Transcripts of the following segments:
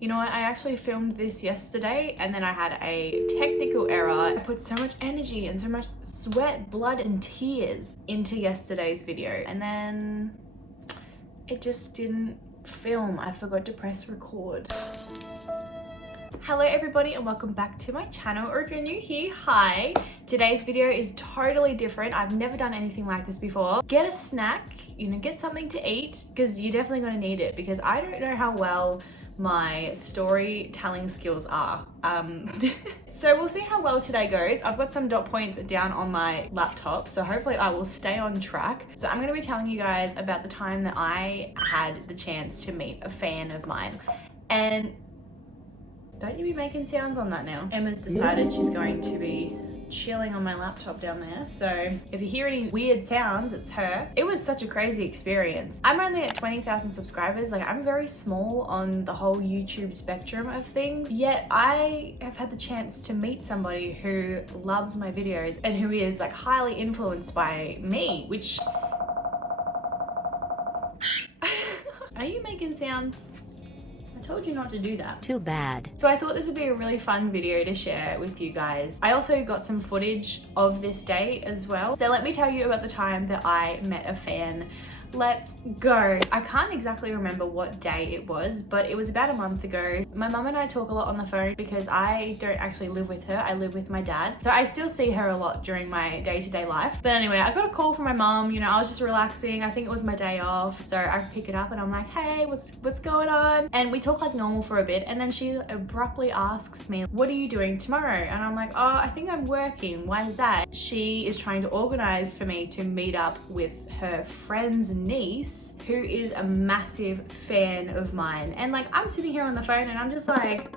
You know what, I actually filmed this yesterday and then I had a technical error. I put so much energy and so much sweat, blood and tears into yesterday's video and then it just didn't film. I forgot to press record. Hello everybody and welcome back to my channel, or if you're new here, hi. Today's video is totally different. I've never done anything like this before. Get a snack, get something to eat because you're definitely going to need it because I don't know how well my storytelling skills are. So we'll see how well today goes. I've got some dot points down on my laptop, so hopefully I will stay on track. So I'm going to be telling you guys about the time that I had the chance to meet a fan of mine. And don't you be making sounds on that now. Emma's decided she's going to be chilling on my laptop down there. So if you hear any weird sounds, it's her. It was such a crazy experience. I'm only at 20,000 subscribers. Like, I'm very small on the whole YouTube spectrum of things. Yet I have had the chance to meet somebody who loves my videos and who is like highly influenced by me, which... Are you making sounds? I told you not to do that. Too bad. So I thought this would be a really fun video to share with you guys. I also got some footage of this day as well. So let me tell you about the time that I met a fan. Let's go. I can't exactly remember what day it was, but it was about a month ago. My mum and I talk a lot on the phone because I don't actually live with her. I live with my dad. So I still see her a lot during my day-to-day life. But anyway, I got a call from my mum. I was just relaxing. I think it was my day off. So I pick it up and I'm like, hey, what's going on? And we talk like normal for a bit. And then she abruptly asks me, what are you doing tomorrow? And I'm like, oh, I think I'm working. Why is that? She is trying to organize for me to meet up with her friend's niece, who is a massive fan of mine. And like, I'm sitting here on the phone and I'm just like,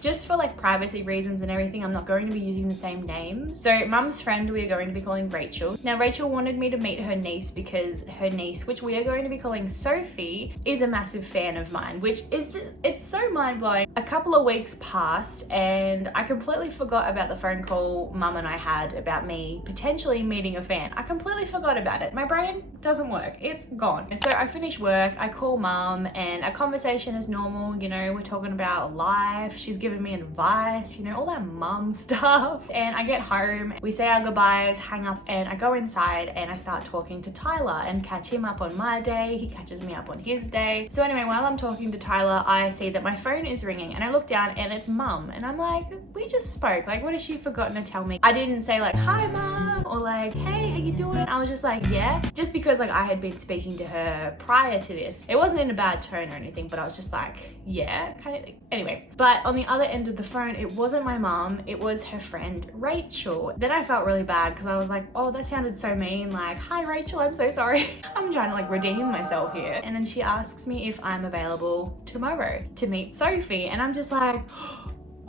just for like privacy reasons and everything, I'm not going to be using the same name. So mum's friend, we are going to be calling Rachel. Now Rachel wanted me to meet her niece because her niece, which we are going to be calling Sophie, is a massive fan of mine, which is just, it's so mind-blowing. A couple of weeks passed and I completely forgot about the phone call mum and I had about me potentially meeting a fan. I completely forgot about it. My brain doesn't work. It's gone. So I finish work, I call mum and a conversation is normal. We're talking about life. She's giving me advice, all that mum stuff. And I get home, we say our goodbyes, hang up, and I go inside and I start talking to Tyler and catch him up on my day. He catches me up on his day. So anyway, while I'm talking to Tyler, I see that my phone is ringing and I look down and it's mum. And I'm like, we just spoke. Like, what has she forgotten to tell me? I didn't say like, hi mum, or like, hey, how you doing? I was just like, yeah. Just because like I had been speaking to her prior to this. It wasn't in a bad tone or anything, but I was just like, yeah, kind of. Anyway, but on the other end of the phone, it wasn't my mom, it was her friend Rachel. Then I felt really bad because I was like, oh, that sounded so mean. Like, hi Rachel, I'm so sorry. I'm trying to like redeem myself here. And then she asks me if I'm available tomorrow to meet Sophie. And I'm just like,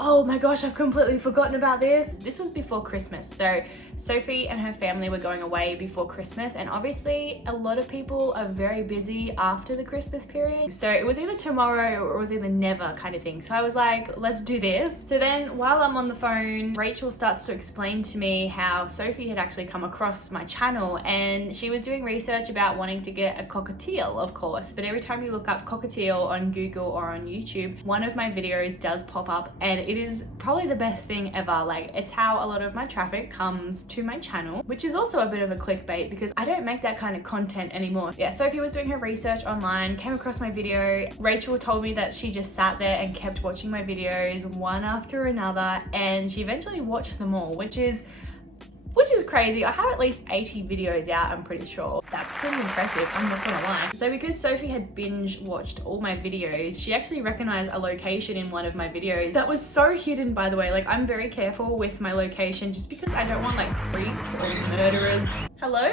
oh my gosh, I've completely forgotten about this. This was before Christmas. So Sophie and her family were going away before Christmas. And obviously a lot of people are very busy after the Christmas period. So it was either tomorrow or it was either never kind of thing. So I was like, let's do this. So then while I'm on the phone, Rachel starts to explain to me how Sophie had actually come across my channel and she was doing research about wanting to get a cockatiel, of course. But every time you look up cockatiel on Google or on YouTube, one of my videos does pop up and it is probably the best thing ever. Like, it's how a lot of my traffic comes to my channel, which is also a bit of a clickbait because I don't make that kind of content anymore. Yeah, Sophie was doing her research online, came across my video. Rachel told me that she just sat there and kept watching my videos one after another, and she eventually watched them all, which is crazy. I have at least 80 videos out, I'm pretty sure. That's pretty impressive, I'm not gonna lie. So because Sophie had binge watched all my videos, she actually recognized a location in one of my videos that was so hidden, by the way. Like, I'm very careful with my location just because I don't want like creeps or murderers. Hello?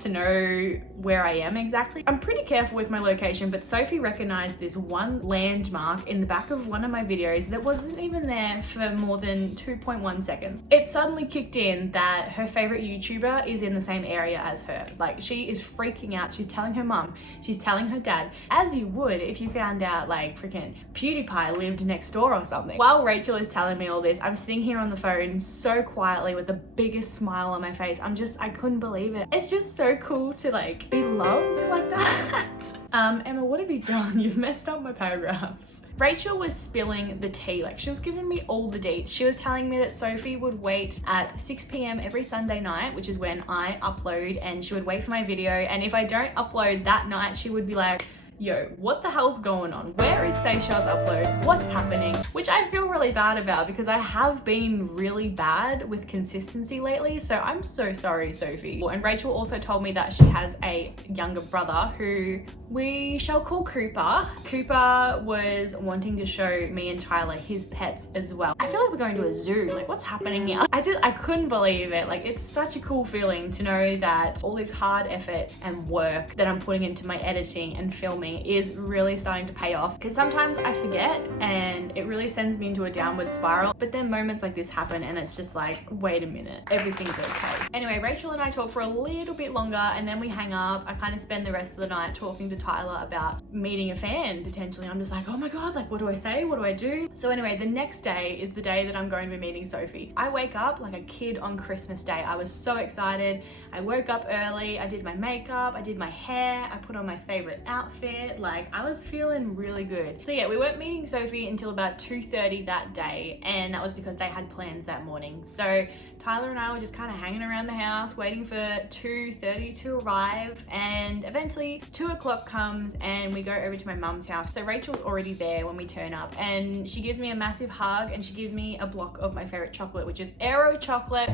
To know where I am exactly. I'm pretty careful with my location, but Sophie recognized this one landmark in the back of one of my videos that wasn't even there for more than 2.1 seconds. It suddenly kicked in that her favorite YouTuber is in the same area as her. Like, she is freaking out. She's telling her mum, she's telling her dad, as you would if you found out like freaking PewDiePie lived next door or something. While Rachel is telling me all this, I'm sitting here on the phone so quietly with the biggest smile on my face. I couldn't believe it. It's just so so cool to like be loved like that. Emma, what have you done? You've messed up my paragraphs. Rachel was spilling the tea. Like, she was giving me all the deets. She was telling me that Sophie would wait at 6 p.m. every Sunday night, which is when I upload, and she would wait for my video. And if I don't upload that night, she would be like, yo, what the hell's going on? Where is Seychelles upload? What's happening? Which I feel really bad about because I have been really bad with consistency lately. So I'm so sorry, Sophie. And Rachel also told me that she has a younger brother who we shall call Cooper. Cooper was wanting to show me and Tyler his pets as well. I feel like we're going to a zoo. Like, what's happening here? I couldn't believe it. Like, it's such a cool feeling to know that all this hard effort and work that I'm putting into my editing and filming is really starting to pay off, because sometimes I forget and it really sends me into a downward spiral. But then moments like this happen and it's just like, wait a minute, everything's okay. Anyway, Rachel and I talk for a little bit longer and then we hang up. I kind of spend the rest of the night talking to Tyler about meeting a fan potentially. I'm just like, oh my god, like, what do I say? What do I do? So anyway, the next day is the day that I'm going to be meeting Sophie. I wake up like a kid on Christmas Day. I was so excited. I woke up early, I did my makeup, I did my hair, I put on my favorite outfit. Like, I was feeling really good. So yeah, we weren't meeting Sophie until about 2:30 that day, and that was because they had plans that morning. So Tyler and I were just kind of hanging around the house waiting for 2:30 to arrive, and eventually 2 o'clock comes and we go over to my mum's house. So Rachel's already there when we turn up, and she gives me a massive hug and she gives me a block of my favorite chocolate, which is Aero chocolate.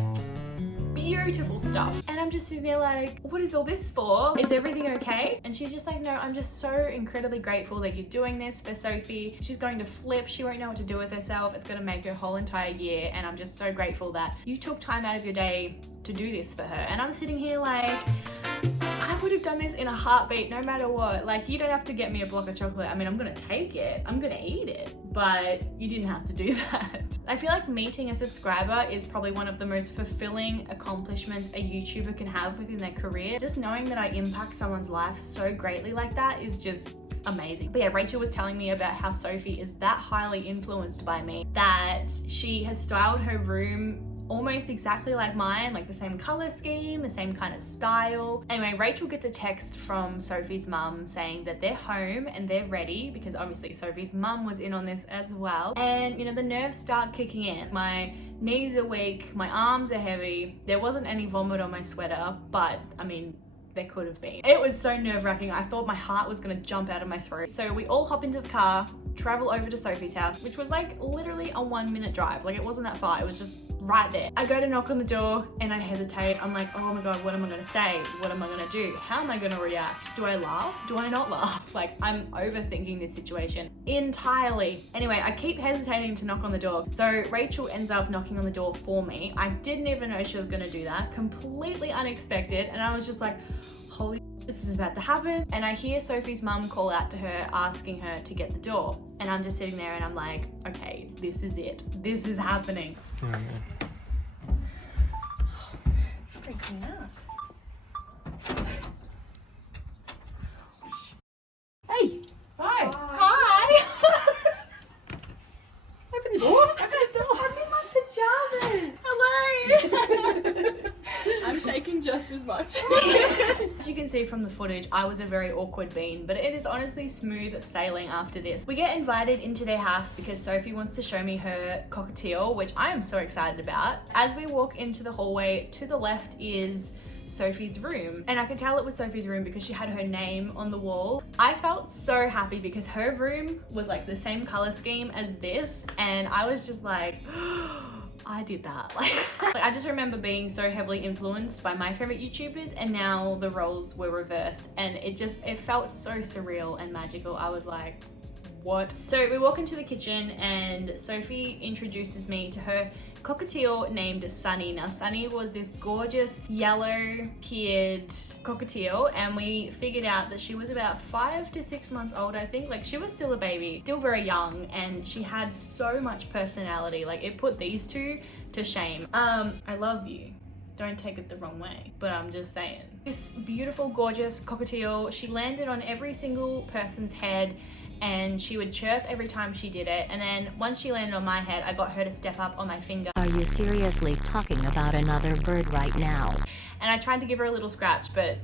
Beautiful stuff. And I'm just sitting there like, what is all this for? Is everything okay? And she's just like, no, I'm just so incredibly grateful that you're doing this for Sophie. She's going to flip. She won't know what to do with herself. It's going to make her whole entire year. And I'm just so grateful that you took time out of your day to do this for her. And I'm sitting here like, I would have done this in a heartbeat, no matter what. Like, you don't have to get me a block of chocolate. I mean, I'm gonna take it, I'm gonna eat it, but you didn't have to do that. I feel like meeting a subscriber is probably one of the most fulfilling accomplishments a YouTuber can have within their career. Just knowing that I impact someone's life so greatly like that is just amazing. But yeah, Rachel was telling me about how Sophie is that highly influenced by me that she has styled her room almost exactly like mine, like the same color scheme, the same kind of style. Anyway, Rachel gets a text from Sophie's mum saying that they're home and they're ready, because obviously Sophie's mum was in on this as well. And you know, the nerves start kicking in. My knees are weak, my arms are heavy. There wasn't any vomit on my sweater, but I mean, there could have been. It was so nerve-wracking. I thought my heart was gonna jump out of my throat. So we all hop into the car, travel over to Sophie's house, which was like literally a 1-minute drive. Like, it wasn't that far, it was just right there. I go to knock on the door and I hesitate. I'm like, oh my god, what am I gonna say? What am I gonna do? How am I gonna react? Do I laugh? Do I not laugh? Like, I'm overthinking this situation entirely. Anyway, I keep hesitating to knock on the door. So Rachel ends up knocking on the door for me. I didn't even know she was gonna do that. Completely unexpected. And I was just like, holy, this is about to happen. And I hear Sophie's mum call out to her, asking her to get the door. And I'm just sitting there and I'm like, okay, this is it. This is happening. Freaking out. Hey! Hi! Hi! Open the door! Open the door! I'm in my pajamas! Hello! I'm shaking just as much. As you can see from the footage, I was a very awkward bean, but it is honestly smooth sailing after this. We get invited into their house because Sophie wants to show me her cockatiel, which I am so excited about. As we walk into the hallway, to the left is Sophie's room, and I could tell it was Sophie's room because she had her name on the wall. I felt so happy because her room was like the same color scheme as this, and I was just like, I did that. Like, I just remember being so heavily influenced by my favorite YouTubers, and now the roles were reversed, and it felt so surreal and magical. I was like, what? So we walk into the kitchen and Sophie introduces me to her cockatiel named Sunny. Now, Sunny was this gorgeous yellow-haired cockatiel, and we figured out that she was about 5 to 6 months old, I think. Like, she was still a baby, still very young, and she had so much personality. Like, it put these two to shame. I love you. Don't take it the wrong way, but I'm just saying. This beautiful, gorgeous cockatiel, she landed on every single person's head, and she would chirp every time she did it. And then once she landed on my head, I got her to step up on my finger. Are you seriously talking about another bird right now? And I tried to give her a little scratch, but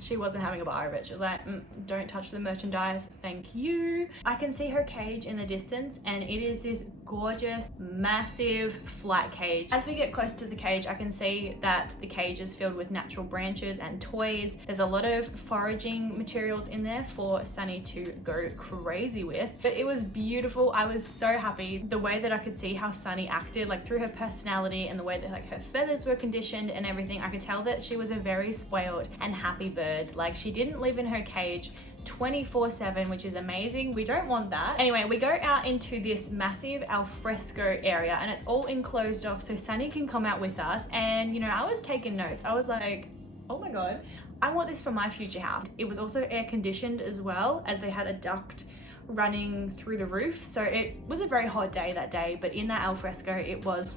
she wasn't having a bar of it. She was like, don't touch the merchandise, thank you. I can see her cage in the distance, and it is this gorgeous, massive flight cage. As we get close to the cage, I can see that the cage is filled with natural branches and toys. There's a lot of foraging materials in there for Sunny to go crazy with. But it was beautiful. I was so happy. The way that I could see how Sunny acted, like through her personality and the way that like her feathers were conditioned and everything, I could tell that she was a very spoiled and happy bird. Like, she didn't live in her cage 24/7, which is amazing. We don't want that. Anyway, we go out into this massive alfresco area, and it's all enclosed off so Sunny can come out with us. And you know, I was taking notes. I was like, oh my god, I want this for my future house. It was also air conditioned as well, as they had a duct running through the roof. So it was a very hot day that day, but in that alfresco it was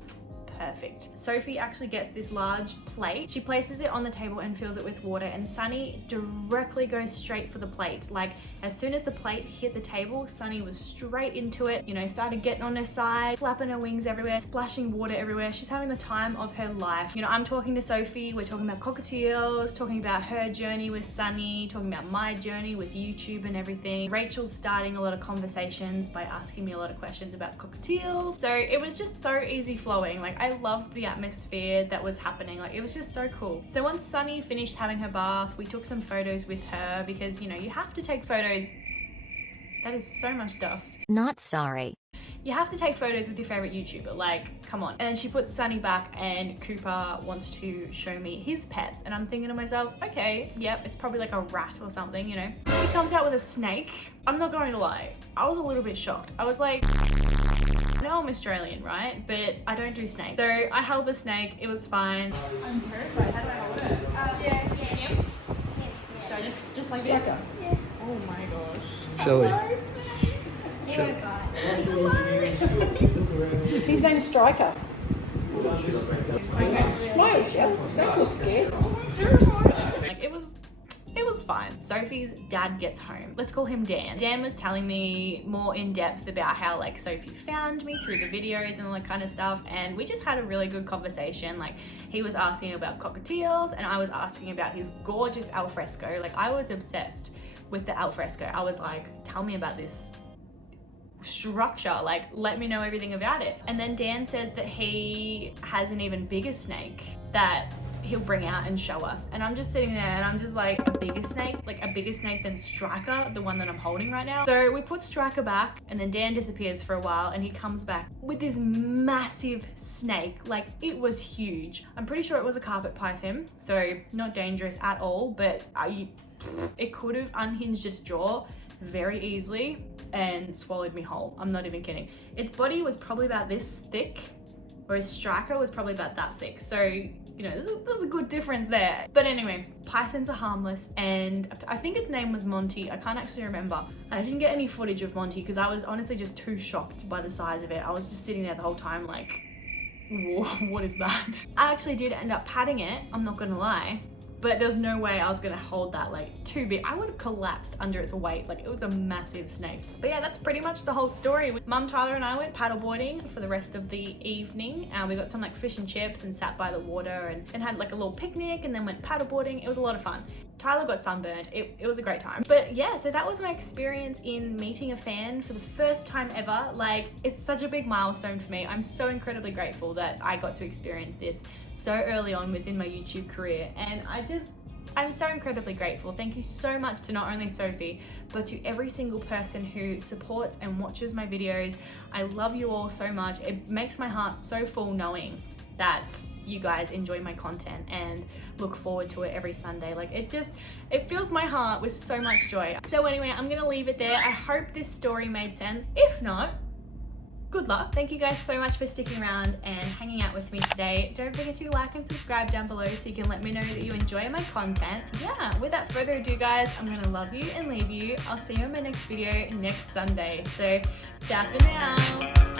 perfect. Sophie actually gets this large plate. She places it on the table and fills it with water, and Sunny directly goes straight for the plate. Like, as soon as the plate hit the table, Sunny was straight into it, you know, started getting on her side, flapping her wings everywhere, splashing water everywhere. She's having the time of her life. You know, I'm talking to Sophie, we're talking about cockatiels, talking about her journey with Sunny, talking about my journey with YouTube and everything. Rachel's starting a lot of conversations by asking me a lot of questions about cockatiels. So it was just so easy flowing. Like, I loved the atmosphere that was happening. Like, it was just so cool. So once Sunny finished having her bath, we took some photos with her because, you know, you have to take photos. That is so much dust. Not sorry. You have to take photos with your favorite YouTuber, like, come on. And then she puts Sunny back, and Cooper wants to show me his pets. And I'm thinking to myself, okay, yep, it's probably like a rat or something, you know. He comes out with a snake. I'm not going to lie, I was a little bit shocked. I was like, I know I'm Australian, right? But I don't do snakes. So I held the snake, it was fine. I'm terrified, how do I hold it? Yeah. Him? So just like this? Yeah. Oh my gosh. Shelly. His name's Striker. Smile, Shell. Don't look scared. Like, it was fine. Sophie's dad gets home. Let's call him Dan. Dan was telling me more in depth about how like Sophie found me through the videos and all that kind of stuff, and we just had a really good conversation. Like, he was asking about cockatiels and I was asking about his gorgeous alfresco. Like, I was obsessed with the alfresco. I was like, tell me about this structure, like, let me know everything about it. And then Dan says that he has an even bigger snake that he'll bring out and show us, and I'm just sitting there and I'm just like, a bigger snake? Like, a bigger snake than Striker, the one that I'm holding right now? So we put Striker back, and then Dan disappears for a while, and he comes back with this massive snake. Like, it was huge. I'm pretty sure it was a carpet python, so not dangerous at all, but it could have unhinged its jaw very easily and swallowed me whole. I'm not even kidding. Its body was probably about this thick, whereas Striker was probably about that thick. So, you know, there's a good difference there. But anyway, pythons are harmless, and I think its name was Monty. I can't actually remember. I didn't get any footage of Monty because I was honestly just too shocked by the size of it. I was just sitting there the whole time like, whoa, what is that? I actually did end up patting it, I'm not gonna lie, but there's no way I was gonna hold that like too big. I would have collapsed under its weight. Like, it was a massive snake. But yeah, that's pretty much the whole story. Mum, Tyler and I went paddleboarding for the rest of the evening. We got some like fish and chips and sat by the water and had like a little picnic, and then went paddleboarding. It was a lot of fun. Tyler got sunburned. It was a great time. But yeah, so that was my experience in meeting a fan for the first time ever. Like, it's such a big milestone for me. I'm so incredibly grateful that I got to experience this so early on within my YouTube career, and I'm so incredibly grateful. Thank you so much to not only Sophie, but to every single person who supports and watches my videos. I love you all so much. It makes my heart so full knowing that you guys enjoy my content and look forward to it every Sunday. Like, it fills my heart with so much joy. So anyway, I'm gonna leave it there. I hope this story made sense. If not, good luck. Thank you guys so much for sticking around and hanging out with me today. Don't forget to like and subscribe down below so you can let me know that you enjoy my content. Yeah, without further ado guys, I'm gonna love you and leave you. I'll see you in my next video next Sunday. So, ciao for now.